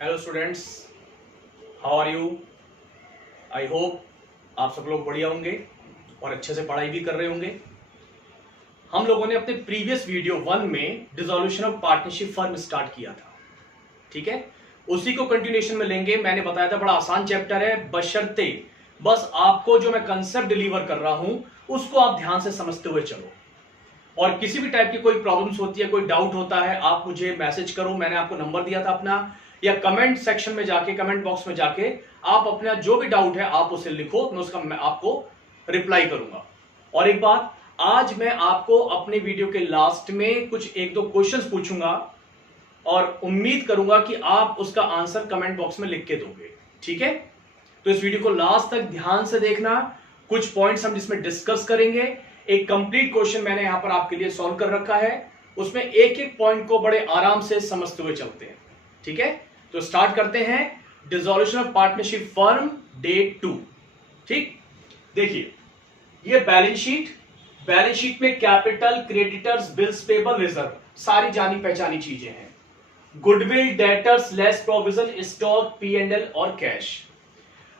Hello students, how are you. I hope आप सब लोग बढ़िया होंगे और अच्छे से पढ़ाई भी कर रहे होंगे। हम लोगों ने अपने प्रीवियस वीडियो 1 में dissolution of partnership firm start किया था, ठीक है। उसी को कंटिन्यूएशन में लेंगे। मैंने बताया था बड़ा आसान चैप्टर है, बशर्ते बस आपको जो मैं कंसेप्ट डिलीवर कर रहा हूं उसको आप ध्यान से समझते हुए चलो। और किसी भी टाइप की कोई प्रॉब्लम्स होती है, कोई डाउट होता है, आप मुझे मैसेज करो। मैंने आपको नंबर दिया था अपना, या कमेंट सेक्शन में जाके, कमेंट बॉक्स में जाके आप अपना जो भी डाउट है आप उसे लिखो, मैं आपको रिप्लाई करूंगा। और एक बात, आज मैं आपको अपने वीडियो के लास्ट में कुछ एक दो क्वेश्चंस पूछूंगा और उम्मीद करूंगा कि आप उसका आंसर कमेंट बॉक्स में लिख के दोगे, ठीक है। तो इस वीडियो को लास्ट तक ध्यान से देखना। कुछ पॉइंट्स हम इसमें डिस्कस करेंगे। एक कंप्लीट क्वेश्चन मैंने यहां पर आपके लिए सॉल्व कर रखा है, उसमें एक एक पॉइंट को बड़े आराम से समझते हुए चलते हैं, ठीक है। तो स्टार्ट करते हैं। Dissolution of partnership firm day 2, ठीक। देखिए, ये बैलेंस शीट में capital, creditors, bills payable, reserve, सारी जानी पहचानी चीजें हैं। Goodwill, debtors, less provision, stock, P&L और कैश।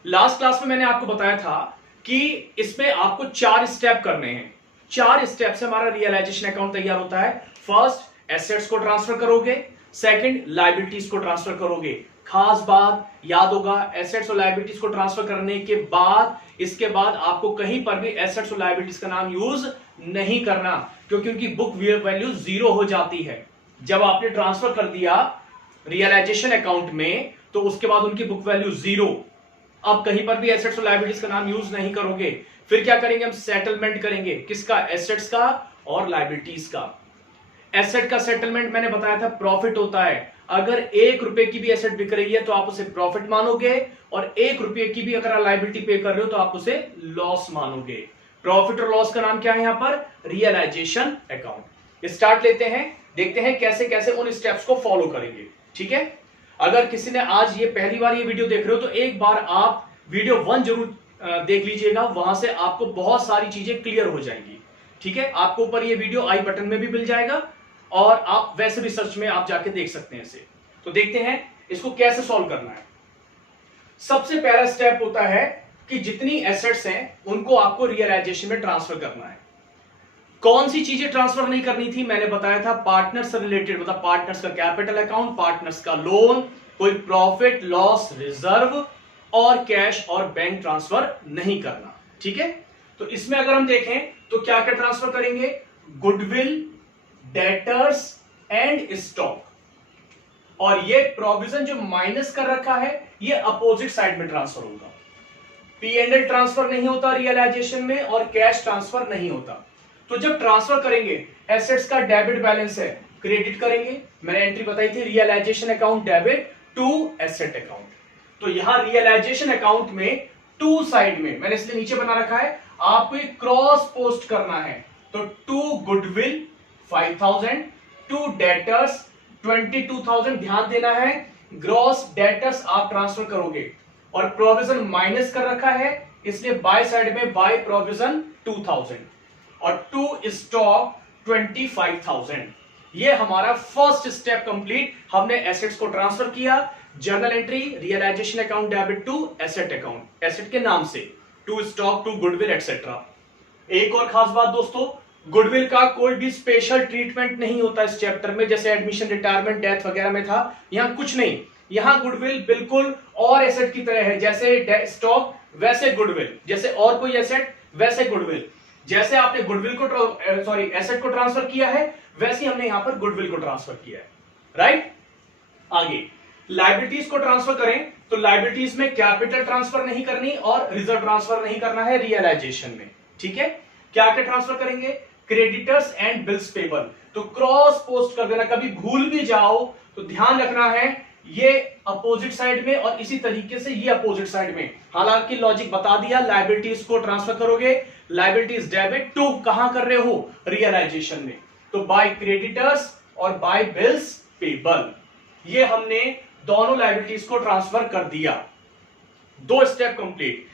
लास्ट क्लास में मैंने आपको बताया था कि इसमें आपको 4 स्टेप करने हैं। 4 स्टेप से हमारा रियलाइजेशन अकाउंट तैयार होता है। फर्स्ट, एसेट्स को ट्रांसफर करोगे। सेकंड, लायबिलिटीज को ट्रांसफर करोगे। खास बात याद होगा, एसेट्स और लायबिलिटीज को ट्रांसफर करने के बाद, इसके बाद आपको कहीं पर भी एसेट्स और लायबिलिटीज का नाम यूज नहीं करना, क्योंकि उनकी बुक वैल्यू 0 हो जाती है। जब आपने ट्रांसफर कर दिया रियलाइजेशन अकाउंट में, तो उसके बाद उनकी बुक वैल्यू 0। अब कहीं पर भी एसेट्स और लायबिलिटीज का नाम यूज नहीं करोगे। फिर क्या करेंगे, हम सेटलमेंट करेंगे। किसका? एसेट्स का और लायबिलिटीज का। एसेट का सेटलमेंट मैंने बताया था प्रॉफिट होता है। अगर 1 रुपए की भी एसेट बिक रही है तो आप उसे प्रॉफिट मानोगे, और 1 रुपए की भी अगर आप लायबिलिटी पे कर रहे हो तो आप उसे लॉस मानोगे। प्रॉफिट और लॉस का नाम क्या है यहां पर? Realisation account. स्टार्ट लेते हैं, देखते हैं कैसे कैसे उन स्टेप्स को फॉलो करेंगे, ठीक है। अगर किसी ने आज ये पहली बार ये वीडियो देख रहे हो तो एक बार आप वीडियो 1 जरूर देख लीजिएगा, वहां से आपको बहुत सारी चीजें क्लियर हो जाएंगी, ठीक है। आपको ऊपर ये वीडियो आई बटन में भी मिल जाएगा, और आप वैसे भी सर्च में आप जाके देख सकते हैं इसे। तो देखते हैं इसको कैसे सॉल्व करना है। सबसे पहला स्टेप होता है कि जितनी एसेट्स हैं उनको आपको रियलाइजेशन में ट्रांसफर करना है। कौन सी चीजें ट्रांसफर नहीं करनी थी? मैंने बताया था पार्टनर्स से रिलेटेड, मतलब पार्टनर्स का कैपिटल अकाउंट, पार्टनर्स का लोन, कोई प्रॉफिट लॉस रिजर्व और कैश और बैंक ट्रांसफर नहीं करना, ठीक है। तो इसमें अगर हम देखें तो क्या क्या ट्रांसफर करेंगे? Goodwill, debtors and stock. और ये प्रोविजन जो माइनस कर रखा है ये अपोजिट साइड में ट्रांसफर होगा। P&L ट्रांसफर नहीं होता रियलाइजेशन में, और कैश ट्रांसफर नहीं होता। तो जब ट्रांसफर करेंगे, एसेट्स का डेबिट बैलेंस है, क्रेडिट करेंगे। मैंने एंट्री बताई थी, realisation account debit to asset account. तो यहां रियलाइजेशन अकाउंट में टू साइड में, मैंने इसलिए नीचे बना रखा है, आपको एक क्रॉस पोस्ट करना है। तो टू गुडविल 5000, टू डेटर्स 22,000। ध्यान देना है, ग्रॉस डेटर्स आप ट्रांसफर करोगे, और प्रोविजन माइनस कर रखा है, इसलिए बाय साइड में बाय प्रोविजन 2000, और टू स्टॉक 25,000। ये हमारा फर्स्ट स्टेप कंप्लीट। हमने एसेट्स को ट्रांसफर किया, journal entry realisation account debit to asset account, asset के नाम से, to stock, to goodwill etcetera. एक और खास बात दोस्तों, गुडविल का कोई भी स्पेशल ट्रीटमेंट नहीं होता इस चैप्टर में, जैसे एडमिशन, रिटायरमेंट, डेथ वगैरह में था। यहां कुछ नहीं, यहां गुडविल बिल्कुल और एसेट की तरह है। जैसे स्टॉक वैसे गुडविल, जैसे और कोई एसेट वैसे गुडविल। जैसे आपने गुडविल को एसेट को ट्रांसफर किया है, वैसे ही हमने यहां पर गुडविल को ट्रांसफर किया है, राइट। आगे लायबिलिटीज को ट्रांसफर करें तो लायबिलिटीज में कैपिटल ट्रांसफर नहीं करनी और रिजर्व ट्रांसफर नहीं करना है रियलाइजेशन में, ठीक है। क्या क्या ट्रांसफर करेंगे? Creditors and bills payable. तो क्रॉस पोस्ट कर देना, कभी भूल भी जाओ तो ध्यान रखना है, ये अपोजिट साइड में और इसी तरीके से ये अपोजिट साइड में। हालांकि लॉजिक बता दिया, लायबिलिटीज को ट्रांसफर करोगे, लायबिलिटीज डेबिट टू कहां कर रहे हो? रियलाइजेशन में। तो बाय क्रेडिटर्स और बाय बिल्स पेबल, ये हमने दोनों लायबिलिटीज को ट्रांसफर कर दिया। 2 स्टेप कंप्लीट।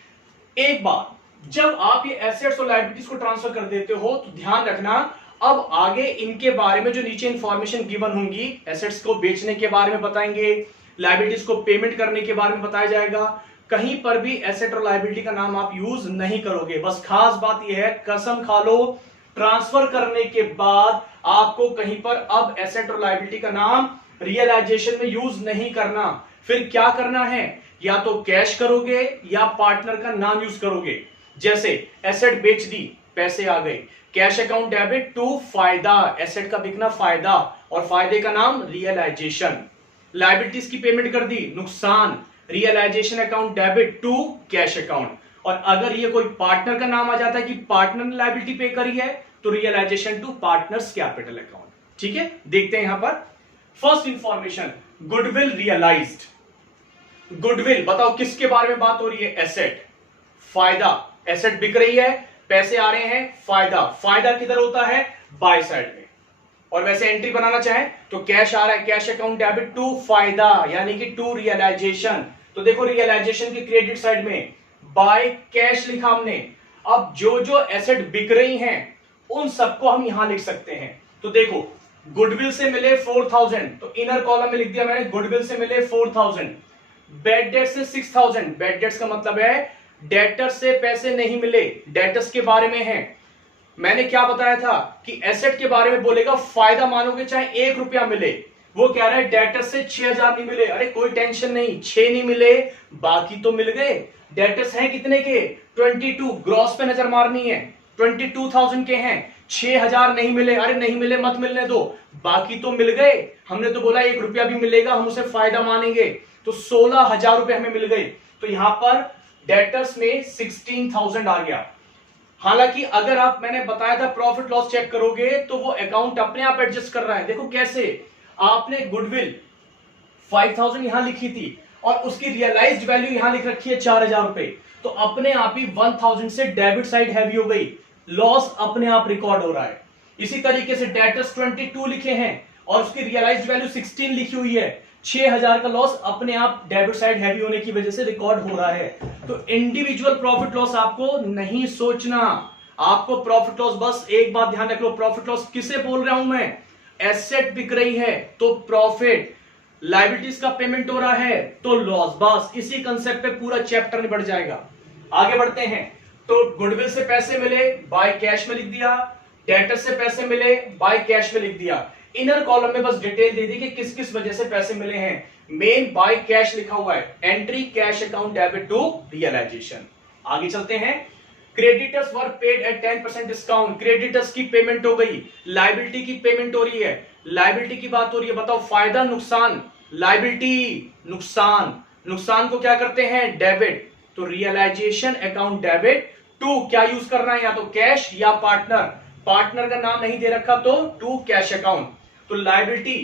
एक बात, जब आप ये एसेट्स और लायबिलिटीज को ट्रांसफर कर देते हो तो ध्यान रखना, अब आगे इनके बारे में जो नीचे इंफॉर्मेशन गिवन होंगी, एसेट्स को बेचने के बारे में बताएंगे, लायबिलिटीज को पेमेंट करने के बारे में बताया जाएगा। कहीं पर भी एसेट और लायबिलिटी का नाम आप यूज नहीं करोगे। बस खास बात यह है, कसम खा लो, ट्रांसफर करने के बाद आपको कहीं पर अब एसेट और लायबिलिटी का नाम रियलाइजेशन में यूज नहीं करना। फिर क्या करना है, या तो कैश करोगे या पार्टनर का नाम यूज करोगे। जैसे एसेट बेच दी, पैसे आ गए, कैश अकाउंट डेबिट टू फायदा, एसेट का बिकना फायदा और फायदे का नाम रियलाइजेशन। लायबिलिटीज की पेमेंट कर दी, नुकसान, realisation account debit to cash account. और अगर ये कोई पार्टनर का नाम आ जाता है कि पार्टनर ने लायबिलिटी पे करी है, तो realisation to partners capital account. ठीक है, देखते हैं यहां पर first information, goodwill realised. Goodwill बताओ किसके बारे में बात हो रही है, एसेट, फायदा, एसेट बिक रही है, पैसे आ रहे हैं, फायदा, फायदा किधर होता है, बाय साइड में। और वैसे एंट्री बनाना चाहे तो कैश आ रहा है, कैश अकाउंट डेबिट टू फायदा, यानी कि टू रियलाइजेशन। तो देखो रियलाइजेशन की क्रेडिट साइड में बाय कैश लिखा हमने। अब जो जो एसेट बिक रही हैं उन सबको हम यहां लिख सकते हैं। तो देखो गुडविल से मिले 4000, तो इनर कॉलम में लिख दिया मैंने, गुडविल से मिले 4000। बैड डेट से 6000, बैड डेट्स का मतलब है डेटर्स से पैसे नहीं मिले, डेटर्स के बारे में है। मैंने क्या बताया था कि एसेट के बारे में बोलेगा फायदा मानोगे चाहे 1 रुपया मिले, वो कह रहा है डेटर्स से 6000 नहीं मिले। अरे कोई टेंशन नहीं, 6 नहीं मिले बाकी तो मिल गए। डेटर्स हैं कितने के, 22, ग्रॉस पे नजर मारनी है, 22,000 के हैं, 6000 नहीं मिले, अरे नहीं मिले मत मिलने दो, बाकी तो मिल गए। हमने तो बोला 1 रुपया भी मिलेगा हम उसे फायदा मानेंगे, तो 16,000 रुपए हमें मिल गए। तो यहां पर डेटर्स में 16,000 आ गया। हालांकि अगर आप, मैंने बताया था प्रॉफिट लॉस चेक करोगे तो वो अकाउंट अपने आप एडजस्ट कर रहा है। देखो कैसे, आपने गुडविल 5000 यहां लिखी थी और उसकी रियलाइज्ड वैल्यू यहां लिख रखी है 4000 रुपए, तो अपने आप ही 1000 से डेबिट साइड हैवी हो गई, लॉस अपने आप रिकॉर्ड हो रहा है। इसी तरीके से डेटर्स 22 लिखे हैं और उसकी रियलाइज्ड वैल्यू 16 लिखी हुई है, 6000 का लॉस अपने आप डेबिट साइड हैवी होने की वजह से रिकॉर्ड हो रहा है। तो इंडिविजुअल प्रॉफिट लॉस आपको नहीं सोचना, आपको प्रॉफिट लॉस, बस एक बात ध्यान रख लो, प्रॉफिट लॉस किसे बोल रहा हूं मैं, एसेट बिक रही है तो प्रॉफिट, लायबिलिटीज का पेमेंट हो रहा है तो लॉस। बस इसी कंसेप्ट पे पूरा चैप्टर निपट जाएगा। आगे बढ़ते हैं। तो गुडविल से पैसे मिले, बाय कैश में लिख दिया, डेटर से पैसे मिले, बाय कैश में लिख दिया। इनर कॉलम में बस डिटेल दे दी कि किस किस वजह से पैसे मिले हैं। मेन बाय कैश लिखा हुआ है, entry cash account debit to realisation. आगे चलते हैं। Creditors were paid at 10% discount, creditors की पेमेंट हो गई, लायबिलिटी की पेमेंट हो रही है, लायबिलिटी की बात हो रही है। बताओ फायदा नुकसान, लायबिलिटी नुकसान, नुकसान को क्या करते हैं, डेबिट, तो रियलाइजेशन अकाउंट डेबिट टू क्या यूज करना है, या तो कैश या पार्टनर, पार्टनर का नाम नहीं दे रखा तो टू कैश अकाउंट, तो liability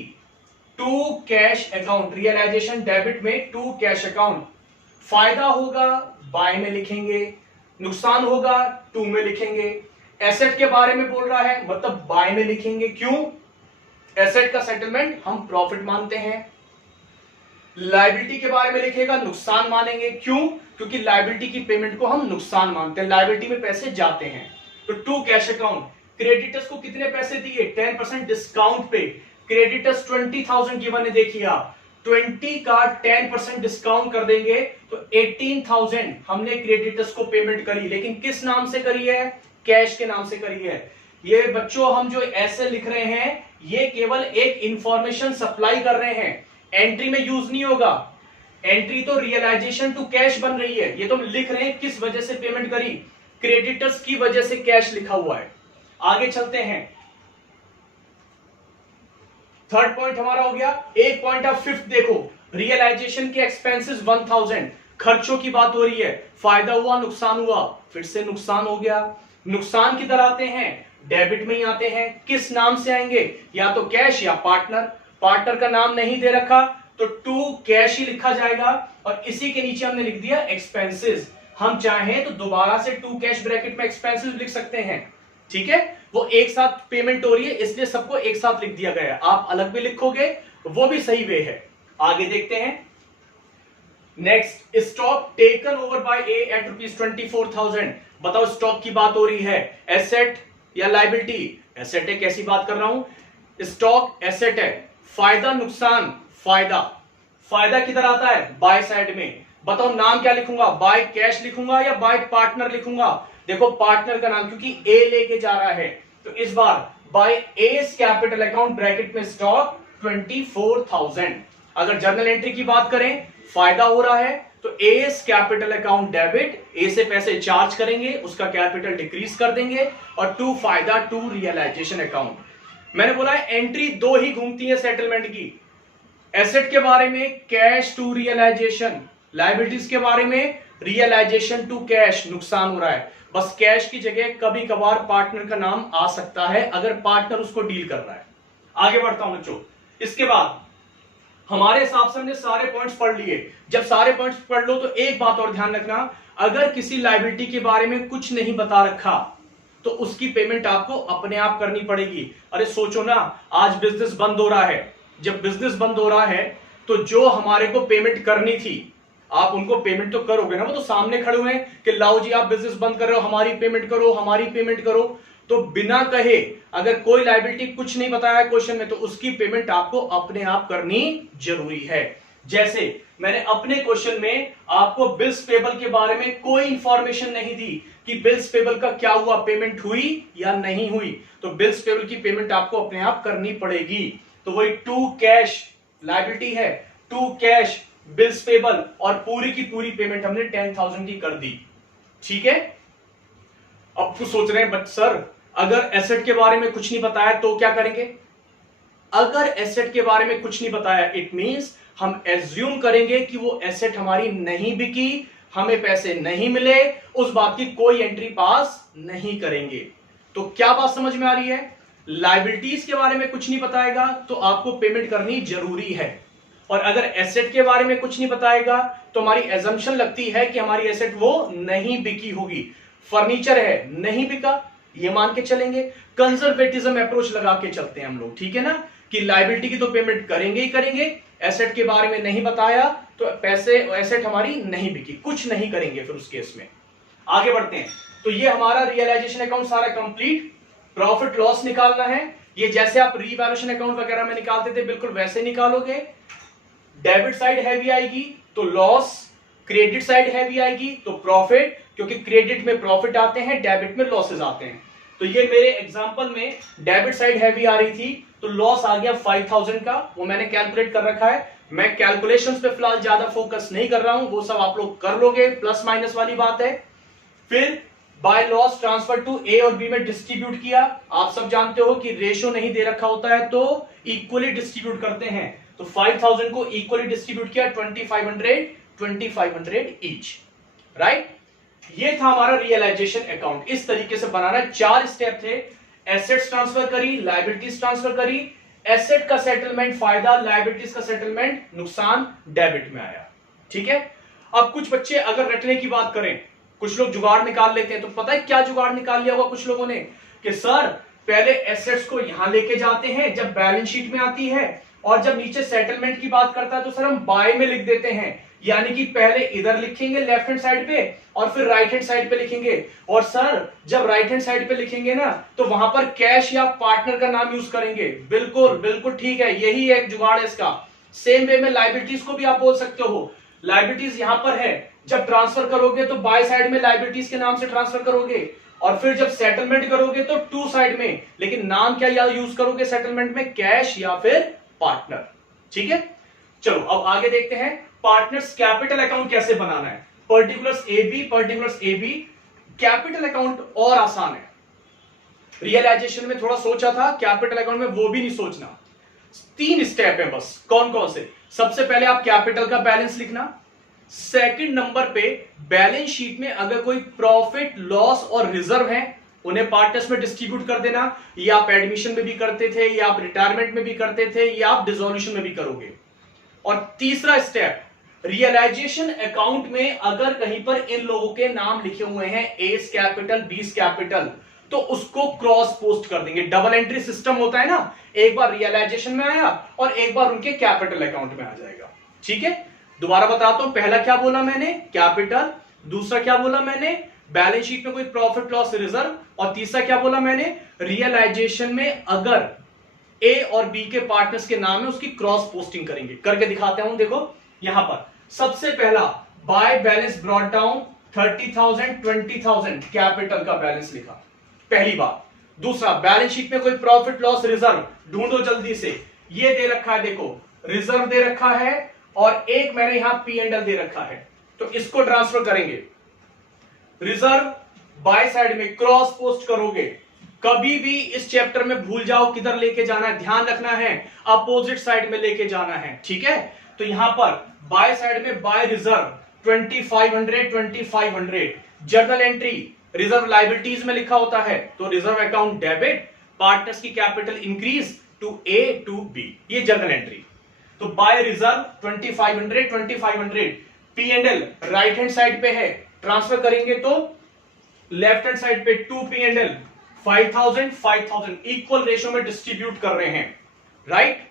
to cash account, realisation debit में टू कैश अकाउंट। फायदा होगा बाय में लिखेंगे, नुकसान होगा टू में लिखेंगे। एसेट के बारे में बोल रहा है मतलब बाय में लिखेंगे, क्यों, एसेट का सेटलमेंट हम प्रॉफिट मानते हैं। लायबिलिटी के बारे में लिखेगा, नुकसान मानेंगे, क्यों, क्योंकि लायबिलिटी की पेमेंट को हम नुकसान मानते हैं, लायबिलिटी में पैसे जाते हैं। तो टू कैश अकाउंट। क्रेडिटर्स को कितने पैसे दिए, 10% डिस्काउंट पे, क्रेडिटर्स 20,000 गिवन है, देखिए 20 का 10% डिस्काउंट कर देंगे तो 18,000 हमने क्रेडिटर्स को पेमेंट करी, लेकिन किस नाम से करी है, कैश के नाम से करी है। ये बच्चों हम जो ऐसे लिख रहे हैं ये केवल एक इंफॉर्मेशन सप्लाई कर रहे हैं, एंट्री में यूज नहीं होगा। एंट्री तो रियलाइजेशन टू कैश बन रही है, ये तो लिख रहे हैं किस वजह से पेमेंट करी, क्रेडिटर्स की वजह से कैश लिखा हुआ है। आगे चलते हैं। थर्ड पॉइंट हमारा हो गया। एक पॉइंट ऑफ फिफ्थ देखो, रियलाइजेशन के एक्सपेंसेस 1000, खर्चों की बात हो रही है, फायदा हुआ नुकसान हुआ, फिर से नुकसान हो गया। नुकसान किधर आते हैं, डेबिट में ही आते हैं, किस नाम से आएंगे, या तो कैश या पार्टनर, पार्टनर का नाम नहीं दे रखा तो टू कैश ही लिखा जाएगा और इसी के नीचे हमने लिख दिया एक्सपेंसेस। हम चाहें तो दोबारा से टू कैश ब्रैकेट में एक्सपेंसेस लिख सकते हैं, ठीक है, वो एक साथ पेमेंट हो रही है इसलिए सबको एक साथ लिख दिया गया है। आप अलग भी लिखोगे वो भी सही वे है। आगे देखते हैं। Next, stock taken over by A at ₹24,000। बताओ स्टॉक की बात हो रही है, एसेट या लायबिलिटी, एसेट है, कैसी बात कर रहा हूं, स्टॉक एसेट है, फायदा नुकसान, फायदा, फायदा किधर आता है? बाय साइड में। बताओ नाम क्या लिखूंगा? बाय कैश लिखूंगा या बाय पार्टनर लिखूंगा? देखो पार्टनर का नाम क्योंकि ए लेके जा रहा है, तो इस बार by S capital account bracket में स्टॉक 24,000। अगर जर्नल एंट्री की बात करें, फायदा हो रहा है तो एस कैपिटल अकाउंट डेबिट, ए से पैसे चार्ज करेंगे, उसका कैपिटल डिक्रीज कर देंगे, और टू फायदा टू रियलाइजेशन अकाउंट। मैंने बोला है एंट्री दो ही घूमती है सेटलमेंट की, एसेट के बारे में कैश टू रियलाइजेशन, लायबिलिटीज के बारे में रियलाइजेशन टू कैश। नुकसान हो रहा है, बस कैश की जगह कभी कभार पार्टनर का नाम आ सकता है अगर पार्टनर उसको डील कर रहा है। आगे बढ़ता हूं बच्चों। इसके बाद हमारे हिसाब से हमने सारे पॉइंट्स पढ़ लिए। जब सारे पॉइंट्स पढ़ लो तो एक बात और ध्यान रखना, अगर किसी लायबिलिटी के बारे में कुछ नहीं बता रखा तो उसकी पेमेंट आपको अपने आप करनी पड़ेगी। अरे सोचो ना, आज बिजनेस बंद हो रहा है, जब बिजनेस बंद हो रहा है तो जो हमारे को पेमेंट करनी थी, आप उनको पेमेंट तो करोगे ना, वो तो सामने खड़े हुए हैं कि लाओ जी आप बिजनेस बंद कर रहे हो, हमारी पेमेंट करो, हमारी पेमेंट करो। तो बिना कहे अगर कोई लायबिलिटी कुछ नहीं बताया क्वेश्चन में तो उसकी पेमेंट आपको अपने आप करनी जरूरी है। जैसे मैंने अपने क्वेश्चन में आपको बिल्स पेबल के बारे में कोई इंफॉर्मेशन नहीं दी कि बिल्स पेबल का क्या हुआ, पेमेंट हुई या नहीं हुई, तो बिल्स पेबल की पेमेंट आपको अपने आप करनी पड़ेगी। तो वही टू कैश लायबिलिटी है, टू कैश बिल्स पेबल, और पूरी की पूरी पेमेंट हमने 10,000 की कर दी। ठीक है। अब कुछ सोच रहे हैं बट सर अगर एसेट के बारे में कुछ नहीं बताया तो क्या करेंगे? अगर एसेट के बारे में कुछ नहीं बताया इट मींस हम एज्यूम करेंगे कि वो एसेट हमारी नहीं बिकी, हमें पैसे नहीं मिले, उस बात की कोई एंट्री पास नहीं करेंगे। तो क्या बात समझ में आ रही है? लायबिलिटीज के बारे में कुछ नहीं बताएगा तो आपको पेमेंट करनी जरूरी है, और अगर एसेट के बारे में कुछ नहीं बताएगा तो हमारी एजम्पशन लगती है कि हमारी एसेट वो नहीं बिकी होगी। फर्नीचर है, नहीं बिका, ये मान के चलेंगे, कंजर्वेटिज्म अप्रोच लगा के चलते हैं हम लोग। ठीक है ना, कि लायबिलिटी की तो पेमेंट करेंगे ही करेंगे, एसेट के बारे में नहीं बताया तो पैसे एसेट हमारी नहीं बिकी, कुछ नहीं करेंगे फिर उस केस में। आगे बढ़ते हैं। तो ये हमारा रियलाइजेशन अकाउंट सारा कंप्लीट। प्रॉफिट लॉस निकालना है, ये जैसे आप रीवैल्यूएशन अकाउंट वगैरह में निकालते थे बिल्कुल वैसे निकालोगे। डेबिट साइड हैवी आएगी तो लॉस, क्रेडिट साइड हैवी आएगी तो प्रॉफिट, क्योंकि क्रेडिट में प्रॉफिट आते हैं, डेबिट में लॉसेस आते हैं। तो ये मेरे एग्जांपल में डेबिट साइड हैवी आ रही थी तो लॉस आ गया 5,000 का, वो मैंने कैलकुलेट कर रखा है। मैं कैलकुलेशंस पे फिलहाल ज्यादा फोकस नहीं कर रहा हूं, वो सब आप लोग कर लोगे, प्लस माइनस वाली बात है। फिर बाय लॉस ट्रांसफर टू ए और बी में डिस्ट्रीब्यूट किया। आप सब जानते हो कि रेशो नहीं दे रखा होता है तो इक्वली डिस्ट्रीब्यूट करते हैं, तो 5,000 को इक्वली डिस्ट्रीब्यूट किया, 2500 ईच। राइट, ये था हमारा रियलाइजेशन अकाउंट। इस तरीके से बनाना, 4 स्टेप थे। एसेट्स ट्रांसफर करी, लायबिलिटीज ट्रांसफर करी, एसेट का सेटलमेंट फायदा, लायबिलिटीज का सेटलमेंट नुकसान, डेबिट में आया। ठीक है। अब कुछ बच्चे अगर रटने की बात करें, कुछ लोग जुगाड़ निकाल लेते हैं, तो पता है क्या जुगाड़ निकाल लिया होगा कुछ लोगों ने कि सर पहले एसेट्स को यहां लेके जाते हैं जब बैलेंस शीट में आती है, और जब नीचे सेटलमेंट की बात करता है तो सर हम बाय में लिख देते हैं, यानी कि पहले इधर लिखेंगे लेफ्ट हैंड साइड पे और फिर राइट हैंड साइड पे लिखेंगे। और सर जब राइट हैंड साइड पे लिखेंगे ना तो वहां पर कैश या पार्टनर का नाम यूज करेंगे। बिल्कुल बिल्कुल ठीक है, यही एक जुगाड़ है इसका। सेम वे में लायबिलिटीज को भी आप बोल सकते हो, लायबिलिटीज यहां पर है, जब ट्रांसफर करोगे तो बाय साइड में लायबिलिटीज के नाम से ट्रांसफर करोगे, और फिर जब सेटलमेंट करोगे तो टू साइड में, लेकिन नाम क्या यूज करोगे सेटलमेंट में, कैश या फिर पार्टनर। ठीक है। चलो अब आगे देखते हैं पार्टनर्स कैपिटल अकाउंट कैसे बनाना है। Particulars A B capital account और आसान है। रियलाइजेशन में थोड़ा सोचा था, कैपिटल अकाउंट में वो भी नहीं सोचना। 3 स्टेप है बस। कौन कौन से? सबसे पहले आप कैपिटल का बैलेंस लिखना। सेकंड नंबर पे बैलेंस शीट में अगर कोई प्रॉफिट लॉस और रिजर्व है उन्हें पार्टनर्स में डिस्ट्रीब्यूट कर देना। या आप एडमिशन में भी करते थे, या आप रिटायरमेंट में भी करते थे, या आप डिसोल्यूशन में भी करोगे। और तीसरा स्टेप, रियलाइजेशन अकाउंट में अगर कहीं पर इन लोगों के नाम लिखे हुए हैं, एस कैपिटल बीस कैपिटल, तो उसको क्रॉस पोस्ट कर देंगे। डबल एंट्री सिस्टम होता है ना, एक बार रियलाइजेशन में आया और एक बार उनके कैपिटल अकाउंट में आ जाएगा। ठीक है। दोबारा बताता हूं, पहला क्या बोला मैंने, कैपिटल, दूसरा क्या बोला मैंने, बैलेंस शीट में कोई प्रॉफिट लॉस रिजर्व, और तीसरा क्या बोला मैंने, रियलाइजेशन में अगर ए और बी के पार्टनर्स के नाम है, उसकी क्रॉस पोस्टिंग करेंगे। करके दिखाते हूं। देखो यहां पर सबसे पहला by balance brought down 30,000 20,000 capital का बैलेंस लिखा, पहली बात। दूसरा, बैलेंस शीट में कोई प्रॉफिट लॉस रिजर्व ढूंढो जल्दी से। ये दे रखा है, देखो रिजर्व दे रखा है और एक मैंने यहां पी एंड एल दे रखा है, तो इसको ट्रांसफर करेंगे। रिजर्व बाय साइड में क्रॉस पोस्ट करोगे। कभी भी इस चैप्टर में भूल जाओ किधर लेके जाना है, ध्यान रखना है अपोजिट साइड में लेके जाना है, ठीक है। तो यहां पर बाय साइड में by reserve 2500 journal entry reserve liabilities में लिखा होता है, तो रिजर्व अकाउंट डेबिट, पार्टनर्स की capital increase to A to B, ये जर्नल एंट्री। तो by reserve 2500 P and L right hand side पे है, ट्रांसफर करेंगे तो लेफ्ट हैंड साइड पे 2 P and L 5,000 equal ratio में डिस्ट्रीब्यूट कर रहे हैं, राइट।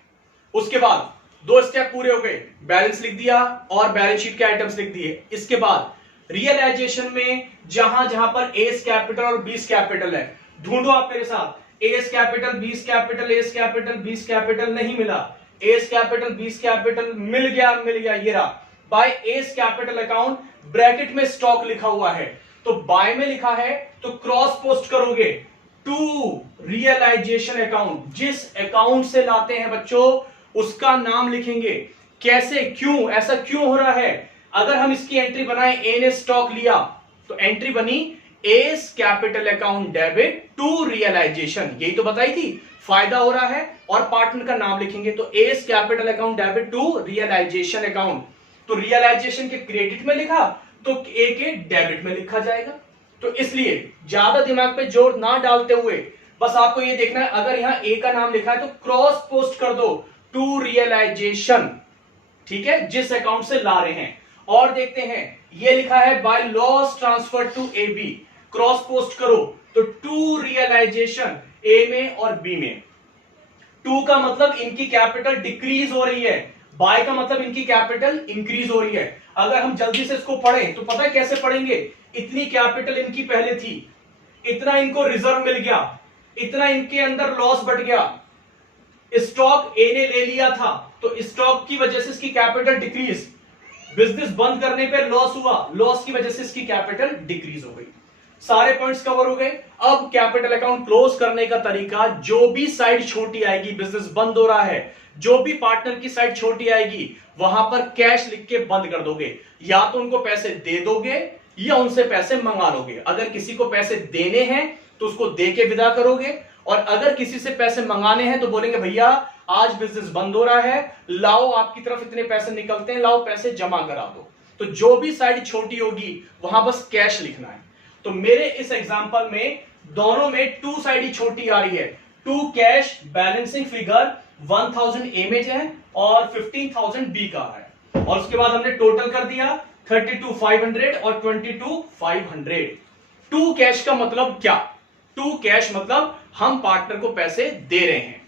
उसके बाद 2 स्टेप पूरे हो गए, बैलेंस लिख दिया और बैलेंस शीट के आइटम्स लिख दिए। इसके बाद रियलाइजेशन में जहां जहां पर एस कैपिटल और बीस कैपिटल है, ढूंढो आप मेरे साथ। एस कैपिटल बीस कैपिटल, एस कैपिटल बीस कैपिटल नहीं मिला, एस कैपिटल बीस कैपिटल मिल गया, ये रहा। By S capital account bracket में स्टॉक लिखा हुआ है, तो बाय में लिखा है तो क्रॉस पोस्ट करोगे टू रियलाइजेशन अकाउंट। जिस अकाउंट से लाते हैं बच्चों उसका नाम लिखेंगे। कैसे, क्यों, ऐसा क्यों हो रहा है? अगर हम इसकी एंट्री बनाए, ए ने स्टॉक लिया तो एंट्री बनी A's capital account debit to realisation, यही तो बताई थी, फायदा हो रहा है और पार्टनर का नाम लिखेंगे, तो A's capital account debit to realisation account. तो रियलाइजेशन के क्रेडिट में लिखा तो ए के डेबिट में लिखा जाएगा। तो इसलिए ज्यादा दिमाग पे जोर ना डालते हुए बस आपको ये देखना है, अगर यहां ए का नाम लिखा है तो क्रॉस पोस्ट कर दो टू रियलाइजेशन, ठीक है, जिस अकाउंट से ला रहे हैं। और देखते हैं, ये लिखा है by loss transfer to A B, cross post करो तो टू रियलाइजेशन ए में और बी में। टू का मतलब इनकी कैपिटल डिक्रीज हो रही है, बाय का मतलब इनकी कैपिटल इंक्रीज हो रही है। अगर हम जल्दी से इसको पढ़ें तो पता है कैसे पढ़ेंगे? इतनी कैपिटल इनकी पहले थी, इतना इनको रिजर्व मिल गया, इतना इनके अंदर लॉस बढ़ गया, स्टॉक ए ने ले लिया था तो स्टॉक की वजह से इसकी कैपिटल डिक्रीज, बिजनेस बंद करने पे लॉस हुआ, लॉस की वजह से इसकी कैपिटल डिक्रीज हो गई। सारे पॉइंट्स कवर हो गए। अब कैपिटल अकाउंट क्लोज करने का तरीका, जो भी साइड छोटी आएगी, बिजनेस बंद हो रहा है, जो भी पार्टनर की साइड छोटी आएगी वहां पर कैश लिख के बंद कर दोगे। या तो उनको पैसे दे दोगे या उनसे पैसे मंगा लोगे। अगर किसी को पैसे देने हैं तो उसको दे के विदा करोगे, और अगर किसी से पैसे मंगाने हैं तो बोलेंगे भैया आज बिजनेस बंद हो रहा है, लाओ आपकी तरफ इतने पैसे निकलते हैं, लाओ पैसे जमा करा दो। तो जो भी साइड छोटी होगी वहां बस कैश लिखना है। तो मेरे इस एग्जांपल में दोनों में टू साइड ही छोटी आ रही है। टू कैश बैलेंसिंग फिगर 1000 ए में है और 15,000 बी का है, और उसके बाद हमने टोटल कर दिया 32,500 और 22,500। टू कैश का मतलब क्या? टू कैश मतलब हम पार्टनर को पैसे दे रहे हैं,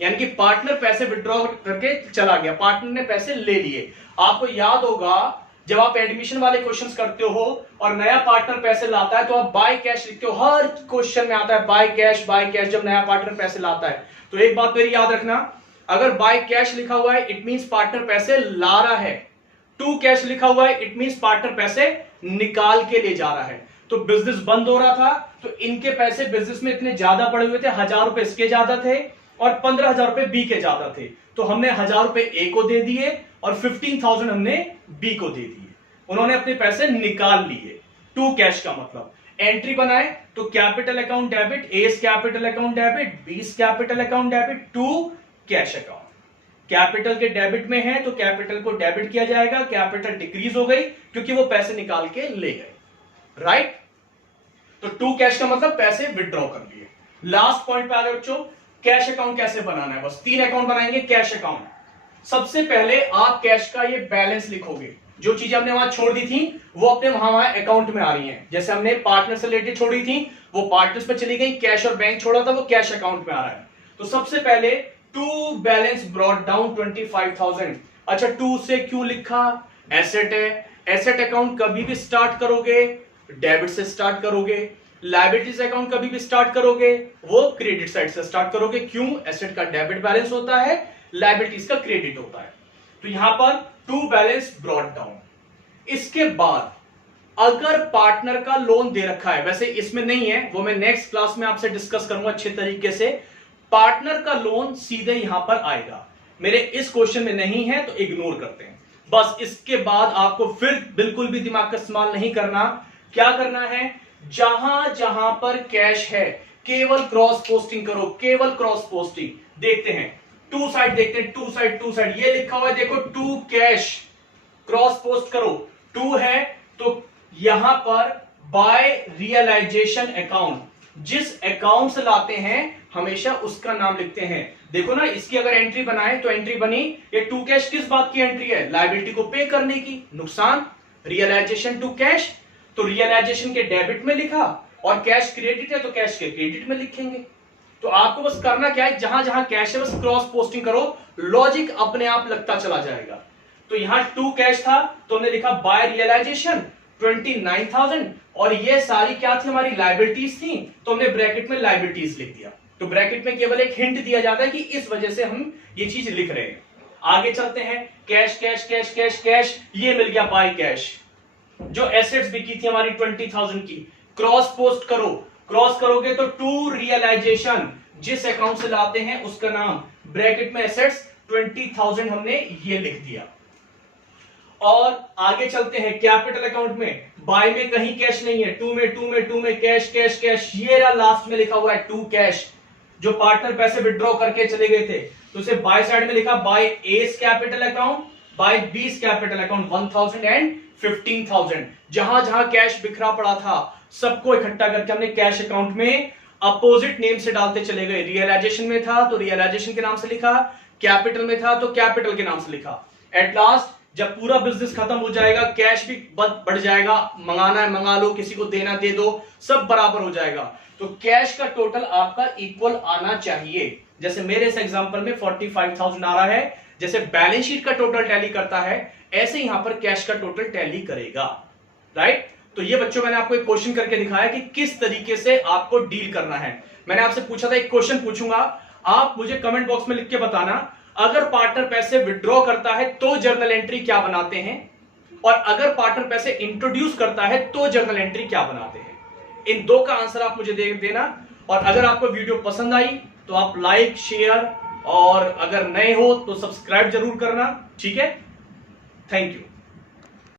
यानी कि पार्टनर पैसे विड्रॉ करके चला गया, पार्टनर ने पैसे ले लिए। आपको याद होगा जब आप एडमिशन वाले क्वेश्चंस करते हो और नया पार्टनर पैसे लाता है तो आप बाय कैश लिखते हो, हर क्वेश्चन में आता है बाय कैश जब नया पार्टनर पैसे लाता है। तो एक बात मेरी याद रखना, अगर बाय कैश लिखा हुआ है इट मींस पार्टनर पैसे ला रहा है, टू कैश लिखा हुआ है इट मींस पार्टनर पैसे निकाल के ले जा रहा है। तो बिजनेस बंद हो रहा था तो इनके पैसे बिजनेस में इतने ज्यादा पड़े हुए थे, 1000 रुपए इसके ज्यादा थे और 15,000 रुपए बी के ज्यादा थे, तो हमने 1000 रुपए ए को दे दिए और 15,000 हमने बी को दे दिए, उन्होंने अपने पैसे निकाल लिए। टू कैश का मतलब एंट्री बनाए तो capital account debit, A's capital account debit, B's capital account debit, to cash account. Capital के डेबिट में है तो कैपिटल को डेबिट किया जाएगा, कैपिटल डिक्रीज हो गई क्योंकि वो पैसे निकाल के ले गए, राइट। तो टू कैश का मतलब पैसे विड्रॉ कर लिए। लास्ट पॉइंट पे आ गए बच्चों, कैश अकाउंट कैसे बनाना है। बस 3 अकाउंट बनाएंगे कैश अकाउंट। सबसे पहले आप कैश का ये बैलेंस लिखोगे, जो चीजें हमने वहां छोड़ दी थी वो अपने वहां अकाउंट में आ रही हैं। जैसे हमने पार्टनर से रिलेटेड छोड़ी थी वो पार्टनर्स पे चली गई, कैश और बैंक छोड़ा था वो कैश अकाउंट में आ रहा है। तो सबसे पहले टू बैलेंस ब्रॉट डाउन 25,000। अच्छा, टू से क्यों लिखा? एसेट है, एसेट अकाउंट कभी भी स्टार्ट करोगे डेबिट से स्टार्ट करोगे, लायबिलिटीज अकाउंट कभी भी स्टार्ट करोगे वो क्रेडिट साइड से स्टार्ट करोगे। क्यों? एसेट का डेबिट बैलेंस होता है, लायबिलिटीज का क्रेडिट होता है। तो यहां पर टू बैलेंस ब्रॉट डाउन। इसके बाद अगर पार्टनर का लोन दे रखा है, वैसे इसमें नहीं है, वो मैं नेक्स्ट क्लास में आपसे डिस्कस करूंगा अच्छे तरीके से। पार्टनर का लोन सीधे यहां पर आएगा, मेरे इस क्वेश्चन में नहीं है तो इग्नोर करते हैं। बस इसके बाद आपको फिर बिल्कुल भी दिमाग का इस्तेमाल नहीं करना। क्या करना है? जहां जहां पर कैश है केवल क्रॉस पोस्टिंग करो, केवल क्रॉस पोस्टिंग। देखते हैं टू साइड, देखते हैं टू साइड, टू साइड ये लिखा हुआ है देखो, टू कैश, क्रॉस पोस्ट करो। टू है तो यहां पर बाय रियलाइजेशन अकाउंट, जिस अकाउंट से लाते हैं हमेशा उसका नाम लिखते हैं। देखो ना, इसकी अगर एंट्री बनाए तो एंट्री बनी, ये टू कैश किस बात की एंट्री है? लायबिलिटी को पे करने की, नुकसान। रियलाइजेशन टू कैश, तो रियलाइजेशन के डेबिट में लिखा, और कैश क्रेडिट है तो कैश के क्रेडिट में लिखेंगे। तो आपको बस करना क्या है, जहां जहां कैश है बस क्रॉस पोस्टिंग करो, लॉजिक अपने आप लगता चला जाएगा। तो यहां टू कैश था तो हमने लिखा बाय रियलाइजेशन 29,000, और ये सारी क्या थी? हमारी लायबिलिटीज थी, तो हमने ब्रैकेट में लायबिलिटीज लिख दिया। तो ब्रैकेट में केवल एक हिंट दिया जाता है कि इस वजह से हम ये चीज लिख रहे हैं। आगे चलते हैं, cash cash cash cash cash, ये मिल गया बाय कैश। जो एसेट्स बिकी थी हमारी 20,000 की, क्रॉस पोस्ट करो। क्रॉस करोगे तो टू रियलाइजेशन, जिस अकाउंट से लाते हैं उसका नाम, ब्रैकेट में एसेट्स 20,000 हमने ये लिख दिया। और आगे चलते हैं कैपिटल अकाउंट में, बाय में कहीं कैश नहीं है, टू में कैश कैश कैश, ये लास्ट में लिखा हुआ है टू कैश। जो पार्टनर पैसे विड्रॉ करके चले गए थे तो उसे बाय साइड में लिखा by S capital account, by B's capital account 1,000 and 15,000। जहां जहां कैश बिखरा पड़ा था सबको इकट्ठा करके हमने कैश अकाउंट में अपोजिट नेम से डालते चले गए। रियलाइजेशन में था तो रियलाइजेशन के नाम से लिखा, कैपिटल में था तो कैपिटल के नाम से लिखा। एट लास्ट जब पूरा बिजनेस खत्म हो जाएगा, कैश भी बढ़ जाएगा, मंगाना है मंगा लो, किसी को देना दे दो, सब बराबर हो जाएगा। तो कैश का टोटल आपका इक्वल आना चाहिए। जैसे मेरे इस एग्जांपल में 45,000 आ रहा है, जैसे बैलेंस शीट का टोटल टैली करता है ऐसे यहां पर कैश का टोटल टैली करेगा। राइट? तो ये बच्चों मैंने आपको एक क्वेश्चन करके दिखाया कि किस तरीके से आपको डील करना है। मैंने आपसे पूछा था, एक क्वेश्चन पूछूंगा, आप मुझे कमेंट बॉक्स में लिख के बताना, अगर पार्टनर पैसे विड्रॉ करता है तो जर्नल एंट्री क्या बनाते हैं, और अगर पार्टनर पैसे इंट्रोड्यूस करता है तो जर्नल एंट्री क्या बनाते हैं। इन दो का आंसर आप मुझे दे देना। और अगर आपको वीडियो पसंद आई तो आप लाइक, शेयर, और अगर नए हो तो सब्सक्राइब जरूर करना। ठीक है? Thank you.